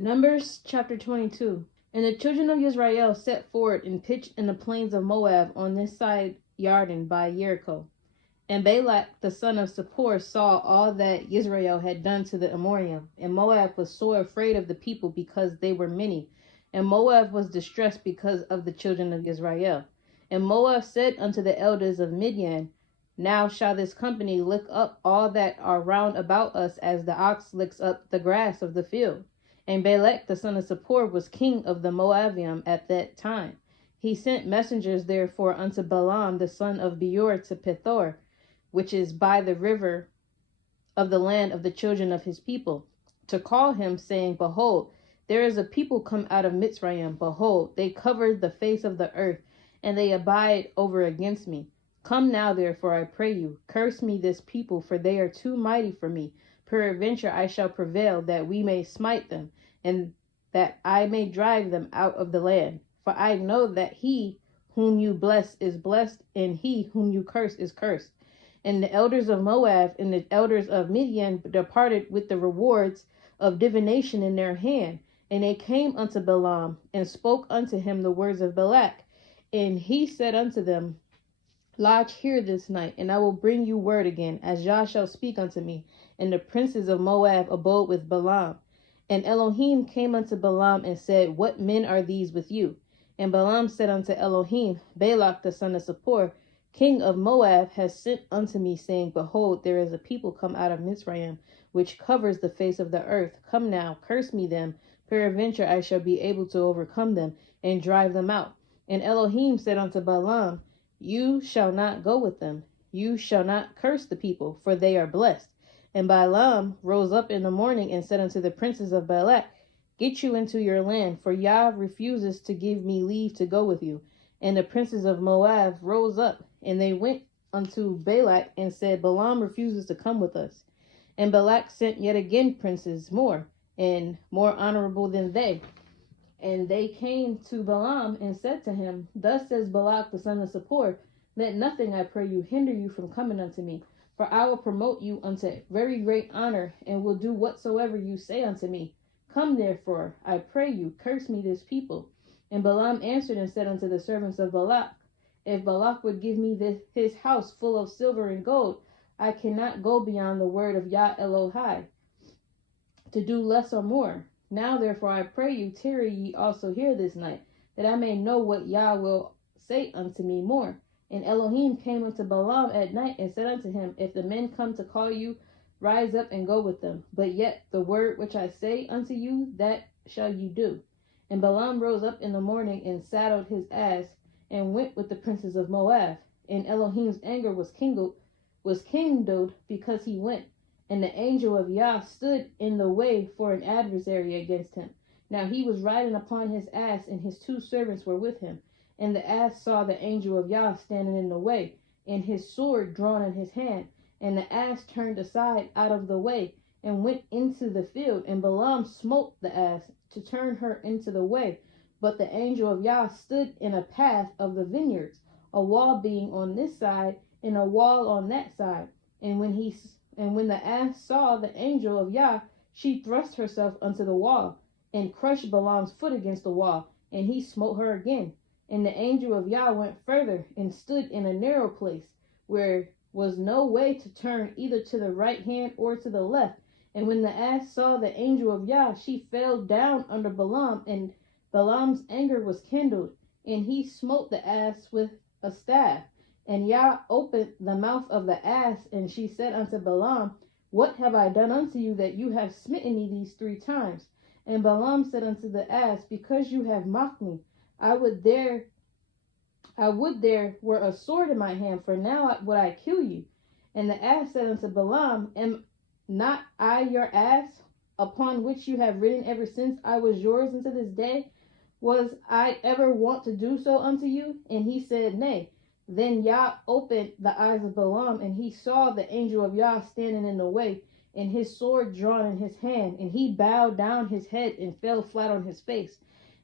Numbers chapter 22. And the children of Israel set forward and pitched in the plains of Moab on this side Jordan by Jericho. And Balak the son of Zippor saw all that Israel had done to the Amorim, and Moab was so afraid of the people because they were many, and Moab was distressed because of the children of Israel. And Moab said unto the elders of Midian, Now shall this company lick up all that are round about us as the ox licks up the grass of the field. And Balak the son of Zippor was king of the Moabium at that time. He sent messengers therefore unto Balaam the son of Beor to Pethor, which is by the river of the land of the children of his people, to call him, saying, Behold, there is a people come out of Mitzrayim. Behold, they cover the face of the earth, and they abide over against me. Come now, therefore, I pray you, curse me this people, for they are too mighty for me. Peradventure I shall prevail, that we may smite them, and that I may drive them out of the land. For I know that he whom you bless is blessed, and he whom you curse is cursed. And the elders of Moab and the elders of Midian departed with the rewards of divination in their hand. And they came unto Balaam, and spoke unto him the words of Balak. And he said unto them, Lodge here this night, and I will bring you word again, as Jah shall speak unto me. And the princes of Moab abode with Balaam. And Elohim came unto Balaam and said, What men are these with you? And Balaam said unto Elohim, Balak the son of Zippor, king of Moab, has sent unto me, saying, Behold, there is a people come out of Mitzrayim, which covers the face of the earth. Come now, curse me them. Peradventure I shall be able to overcome them, and drive them out. And Elohim said unto Balaam, You shall not go with them. You shall not curse the people, for they are blessed. And Balaam rose up in the morning, and said unto the princes of Balak, Get you into your land, for Yah refuses to give me leave to go with you. And the princes of Moab rose up, and they went unto Balak, and said, Balaam refuses to come with us. And Balak sent yet again princes more, and more honorable than they. And they came to Balaam, and said to him, Thus says Balak the son of Zippor, Let nothing, I pray you, hinder you from coming unto me. For I will promote you unto very great honor, and will do whatsoever you say unto me. Come therefore, I pray you, curse me this people. And Balaam answered and said unto the servants of Balak, If Balak would give me his house full of silver and gold, I cannot go beyond the word of Yah Elohai, to do less or more. Now therefore I pray you, tarry ye also here this night, that I may know what Yah will say unto me more. And Elohim came unto Balaam at night, and said unto him, If the men come to call you, rise up and go with them. But yet the word which I say unto you, that shall you do. And Balaam rose up in the morning, and saddled his ass, and went with the princes of Moab. And Elohim's anger was kindled because he went. And the angel of Yah stood in the way for an adversary against him. Now he was riding upon his ass, and his two servants were with him. And the ass saw the angel of Yah standing in the way, and his sword drawn in his hand. And the ass turned aside out of the way, and went into the field. And Balaam smote the ass to turn her into the way. But the angel of Yah stood in a path of the vineyards, a wall being on this side, and a wall on that side. And when the ass saw the angel of Yah, she thrust herself unto the wall, and crushed Balaam's foot against the wall, and he smote her again. And the angel of Yah went further, and stood in a narrow place, where was no way to turn either to the right hand or to the left. And when the ass saw the angel of Yah, she fell down under Balaam, and Balaam's anger was kindled, and he smote the ass with a staff. And Yah opened the mouth of the ass, and she said unto Balaam, What have I done unto you, that you have smitten me these 3 times? And Balaam said unto the ass, Because you have mocked me, I would there were a sword in my hand, for now would I kill you. And the ass said unto Balaam, Am not I your ass, upon which you have ridden ever since I was yours unto this day? Was I ever wont to do so unto you? And he said, Nay. Then Yah opened the eyes of Balaam, and he saw the angel of Yah standing in the way, and his sword drawn in his hand. And he bowed down his head and fell flat on his face.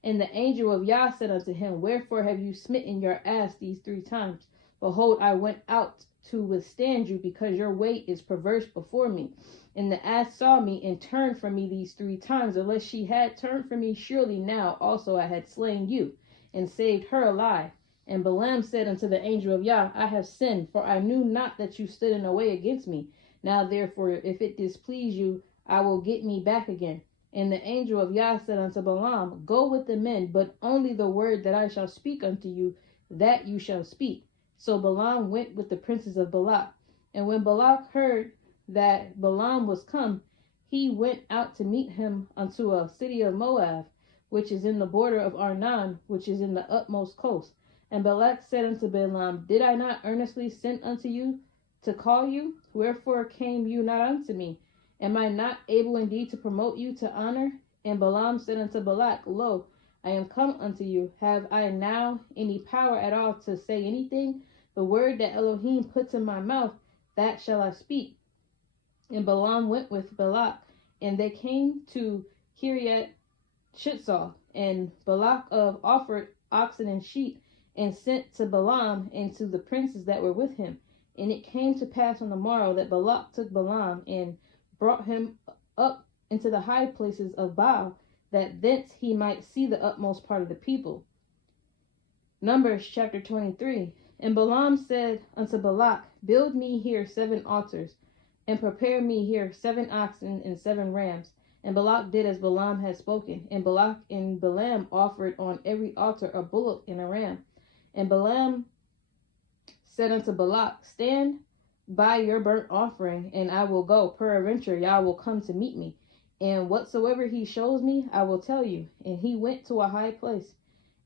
And the angel of Yah said unto him, Wherefore have you smitten your ass these 3 times? Behold, I went out to withstand you, because your way is perverse before me. And the ass saw me and turned from me these 3 times. Unless she had turned from me, surely now also I had slain you, and saved her alive. And Balaam said unto the angel of Yah, I have sinned, for I knew not that you stood in the way against me. Now therefore, if it displease you, I will get me back again. And the angel of Yah said unto Balaam, Go with the men, but only the word that I shall speak unto you, that you shall speak. So Balaam went with the princes of Balak. And when Balak heard that Balaam was come, he went out to meet him unto a city of Moab, which is in the border of Arnon, which is in the utmost coast. And Balak said unto Balaam, Did I not earnestly send unto you to call you? Wherefore came you not unto me? Am I not able indeed to promote you to honor? And Balaam said unto Balak, Lo, I am come unto you. Have I now any power at all to say anything? The word that Elohim puts in my mouth, that shall I speak. And Balaam went with Balak, and they came to Kiriath Shitsal, and Balak offered oxen and sheep, and sent to Balaam and to the princes that were with him. And it came to pass on the morrow that Balak took Balaam, and brought him up into the high places of Baal, that thence he might see the utmost part of the people. Numbers chapter 23. And Balaam said unto Balak, Build me here 7 altars, and prepare me here 7 oxen and 7 rams. And Balak did as Balaam had spoken. And Balak and Balaam offered on every altar a bullock and a ram. And Balaam said unto Balak, Stand by your burnt offering, and I will go. Peradventure Yah will come to meet me, and whatsoever he shows me, I will tell you. And he went to a high place.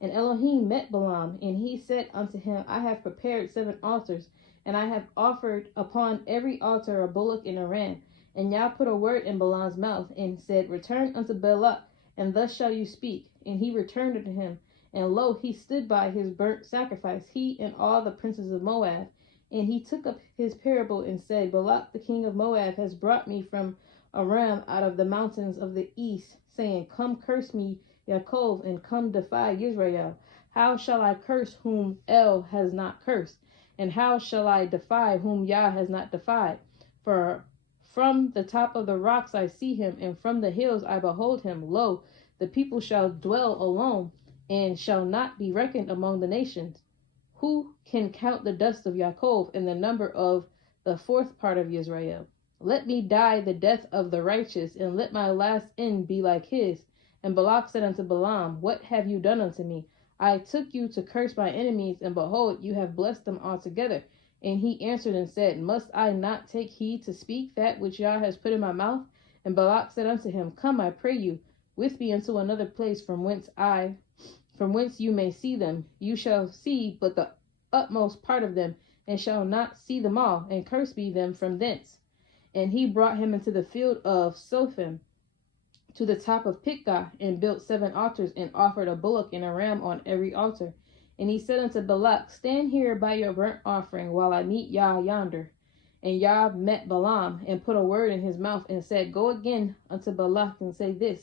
And Elohim met Balaam, and he said unto him, I have prepared 7 altars, and I have offered upon every altar a bullock and a ram. And Yah put a word in Balaam's mouth, and said, Return unto Balak, and thus shall you speak. And he returned unto him, and lo, he stood by his burnt sacrifice, he and all the princes of Moab. And he took up his parable and said, Balak the king of Moab has brought me from Aram out of the mountains of the east, saying, Come curse me, Yaakov, and come defy Israel. How shall I curse whom El has not cursed? And how shall I defy whom Yah has not defied? For from the top of the rocks I see him, and from the hills I behold him. Lo, the people shall dwell alone, and shall not be reckoned among the nations. Who can count the dust of Yaakov and the number of the 4th part of Israel? Let me die the death of the righteous, and let my last end be like his. And Balak said unto Balaam, What have you done unto me? I took you to curse my enemies, and behold, you have blessed them altogether. And he answered and said, Must I not take heed to speak that which Yah has put in my mouth? And Balak said unto him, Come, I pray you, with me unto another place from whence you may see them. You shall see but the utmost part of them, and shall not see them all, and curse be them from thence. And he brought him into the field of Sophim, to the top of Pitgah, and built 7 altars, and offered a bullock and a ram on every altar. And he said unto Balak, Stand here by your burnt offering, while I meet Yah yonder. And Yah met Balaam, and put a word in his mouth, and said, Go again unto Balak, and say this.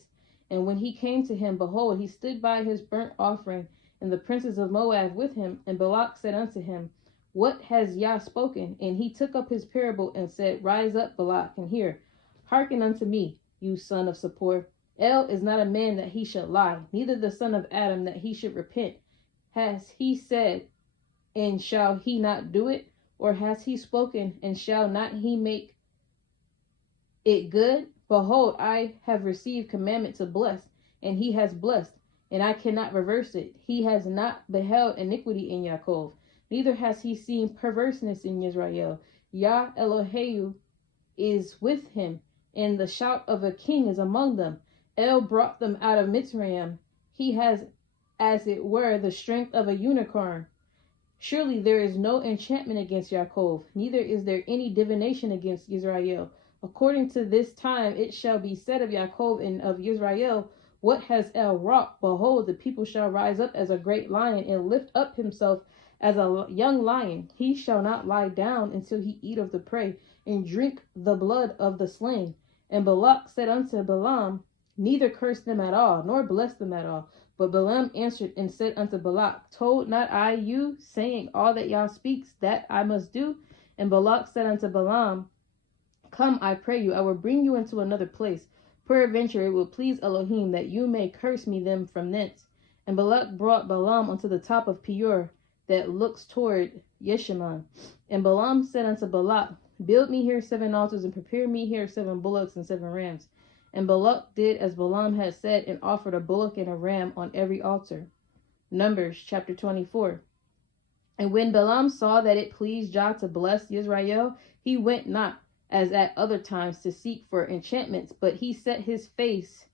And when he came to him, behold, he stood by his burnt offering, and the princes of Moab with him. And Balak said unto him, What has Yah spoken? And he took up his parable, and said, Rise up, Balak, and hear. Hearken unto me, you son of Zippor. El is not a man that he should lie, neither the son of Adam that he should repent. Has he said, and shall he not do it? Or has he spoken, and shall not he make it good? Behold, I have received commandment to bless, and he has blessed, and I cannot reverse it. He has not beheld iniquity in Yaakov, neither has he seen perverseness in Israel. Yah Eloheu is with him, and the shout of a king is among them. El brought them out of Mitzrayim. He has, as it were, the strength of a unicorn. Surely there is no enchantment against Yaakov, neither is there any divination against Israel. According to this time it shall be said of Yaakov and of Israel, What has El wrought? Behold, the people shall rise up as a great lion, and lift up himself as a young lion. He shall not lie down until he eat of the prey, and drink the blood of the slain. And Balak said unto Balaam, Neither curse them at all, nor bless them at all. But Balaam answered and said unto Balak, Told not I you, saying, All that Yah speaks, that I must do? And Balak said unto Balaam, Come, I pray you, I will bring you into another place. Peradventure it will please Elohim that you may curse me them from thence. And Balak brought Balaam unto the top of Peor, that looks toward Yeshimon. And Balaam said unto Balak, Build me here 7 altars, and prepare me here 7 bullocks and 7 rams. And Balak did as Balaam had said, and offered a bullock and a ram on every altar. Numbers chapter 24. And when Balaam saw that it pleased Jah to bless Israel, he went not, as at other times, to seek for enchantments, but he set his face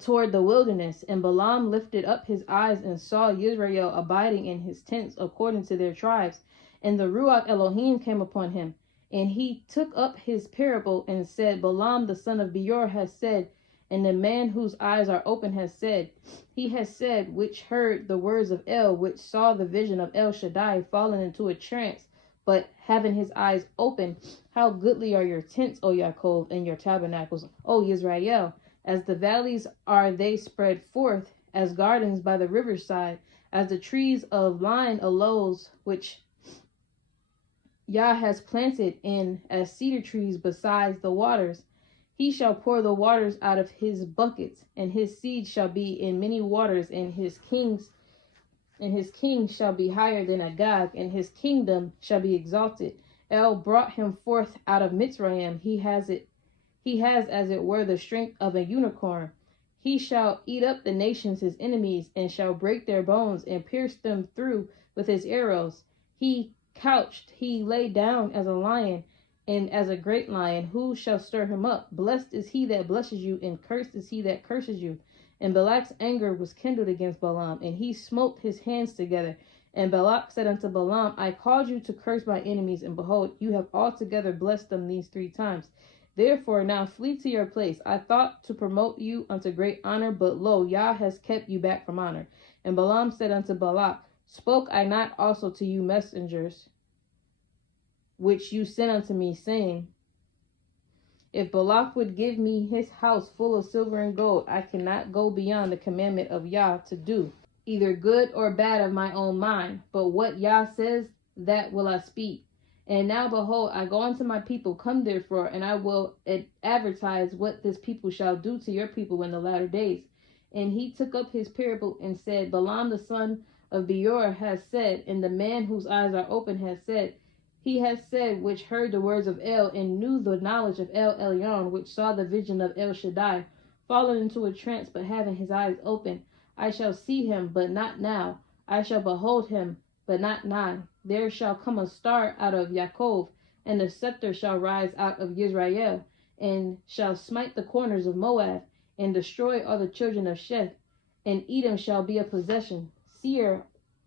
toward the wilderness. And Balaam lifted up his eyes and saw Israel abiding in his tents according to their tribes. And the Ruach Elohim came upon him. And he took up his parable and said, Balaam the son of Beor has said, and the man whose eyes are open has said, he has said, which heard the words of El, which saw the vision of El Shaddai, fallen into a trance, but having his eyes open. How goodly are your tents, O Yaakov, and your tabernacles, O Israel. As the valleys are they spread forth, as gardens by the riverside, as the trees of line aloes, which Yah has planted in, as cedar trees beside the waters. He shall pour the waters out of his buckets, and his seed shall be in many waters, and his king shall be higher than Agag, and his kingdom shall be exalted. El brought him forth out of Mitzrayim. He has as it were the strength of a unicorn. He shall eat up the nations his enemies, and shall break their bones, and pierce them through with his arrows. He lay down as a lion, and as a great lion. Who shall stir him up? Blessed is he that blesses you, and cursed is he that curses you. And Balak's anger was kindled against Balaam, and he smote his hands together. And Balak said unto Balaam, I called you to curse my enemies, and behold, you have altogether blessed them these 3 times. Therefore now flee to your place. I thought to promote you unto great honor, but lo, Yah has kept you back from honor. And Balaam said unto Balak, Spoke I not also to you messengers, which you sent unto me, saying, If Balak would give me his house full of silver and gold, I cannot go beyond the commandment of Yah to do either good or bad of my own mind. But what Yah says, that will I speak. And now behold, I go unto my people. Come therefore, and I will advertise what this people shall do to your people in the latter days. And he took up his parable and said, Balaam the son of Beor has said, and the man whose eyes are open has said, he has said, which heard the words of El, and knew the knowledge of El Elyon, which saw the vision of El Shaddai, fallen into a trance, but having his eyes open. I shall see him, but not now. I shall behold him, but not nigh. There shall come a star out of Yaakov, and the scepter shall rise out of Israel, and shall smite the corners of Moab, and destroy all the children of Sheth. And Edom shall be a possession. Seir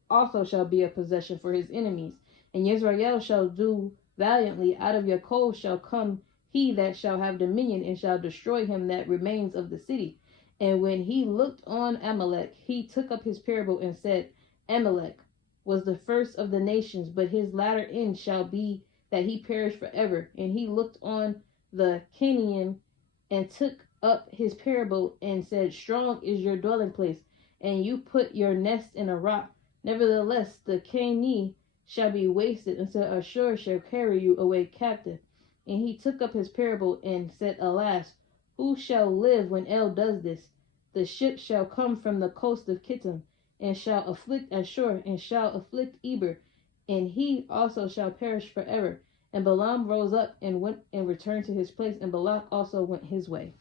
also shall be a possession for his enemies. And Israel shall do valiantly. Out of Yaakov shall come he that shall have dominion, and shall destroy him that remains of the city. And when he looked on Amalek, he took up his parable and said, Amalek was the first of the nations, but his latter end shall be that he perish forever. And he looked on the Canaan and took up his parable and said, Strong is your dwelling place, and you put your nest in a rock. Nevertheless, the Canaanite shall be wasted until Ashur shall carry you away captive. And he took up his parable and said, Alas, who shall live when El does this? The ship shall come from the coast of Kittim, and shall afflict Ashur, and shall afflict Eber, and he also shall perish forever. And Balaam rose up and went and returned to his place, and Balak also went his way.